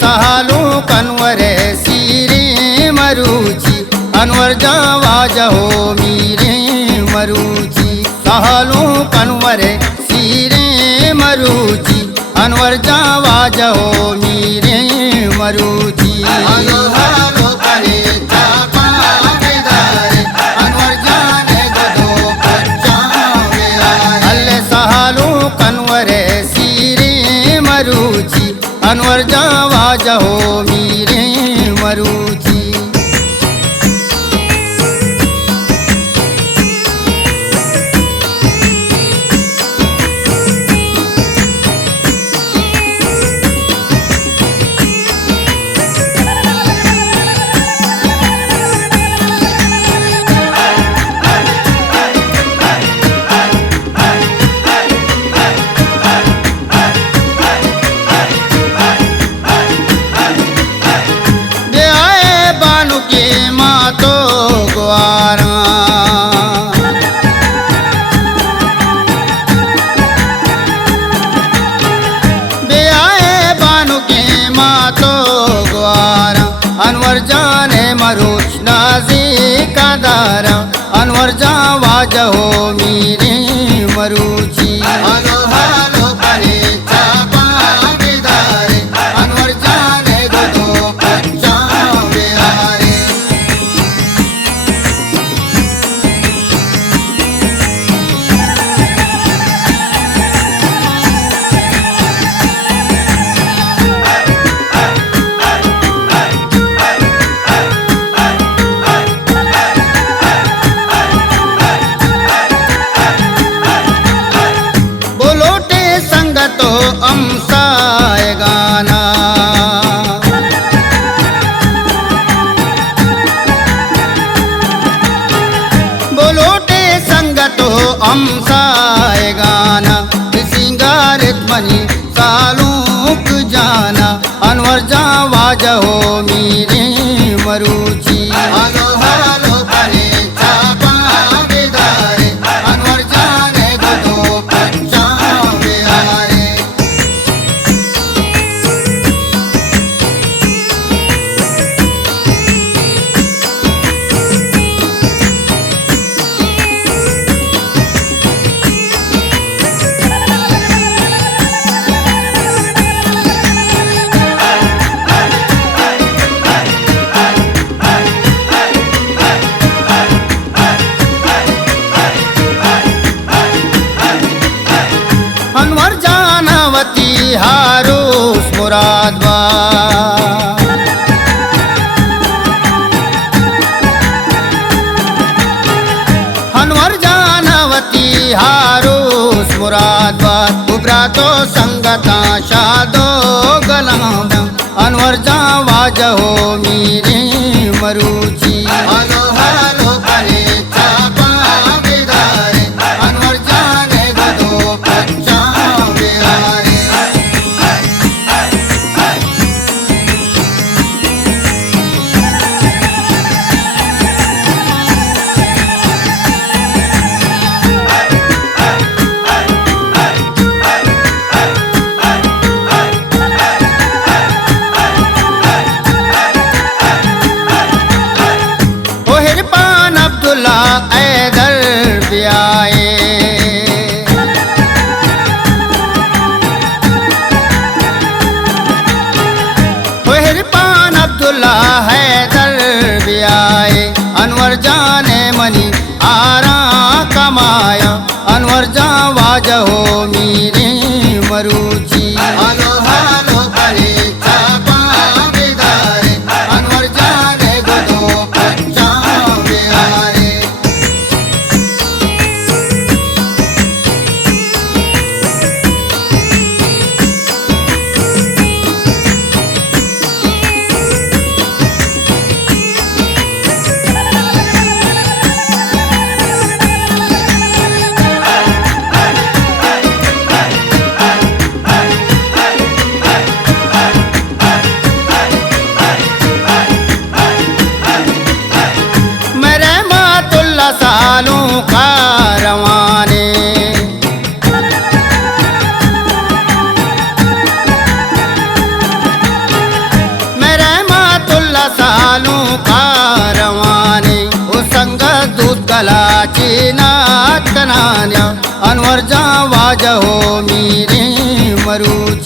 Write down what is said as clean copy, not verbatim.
सहालू कन्वरे सीरे मरुची अनवर जावा जहो मीरे मरुची सहालू कन्वरे सीरे मरुची अनवर जावा जहो मीरे मरुची हालो हालो करे चापा बेदारे अनवर जाने गदो पचावे अल्ले सहालू कन्वरे सीरे मरुची अनवर जावा जहो मीरे मरुची अनवर जाने मरुच नाजी का दारा अनवर जावा जहो मीरे मरुची हालो हालो करे चापा बेदारे अनवर जाने गदो पचावे आरे तो अमसाए गाना बोलोटे संगतो अमसाए गाना सिंगारित मनी सालूक जाना अनवर जावा जहो मीरे मरुची हालो हालो करे चापा बेदारे अनवर जाने गदो पचावे आरे अनवर जानवती हारूस मुरादवा अनवर जानवती हारूस मुरादवा उबरा तो संगता शादो गलाम अनवर जावा जहो मीरे मरुची हालो हालो करे चापा बेदारे अनवर जाने गदो पचावे आरे अब्दुल्ला ऐदर ब्याए हिरपान अब्दुल्ला हैदर ब्याए अनवर जाने मनी आरा कमाया अनवर जावा जहो मीरे मरुची हालो हालो करे चापा बेदारे अनवर जाने गदो पचावे आरे कारवाने ओ संग दूत कलाची नात नान्या अनवर जा वाज हो मी रे मरुची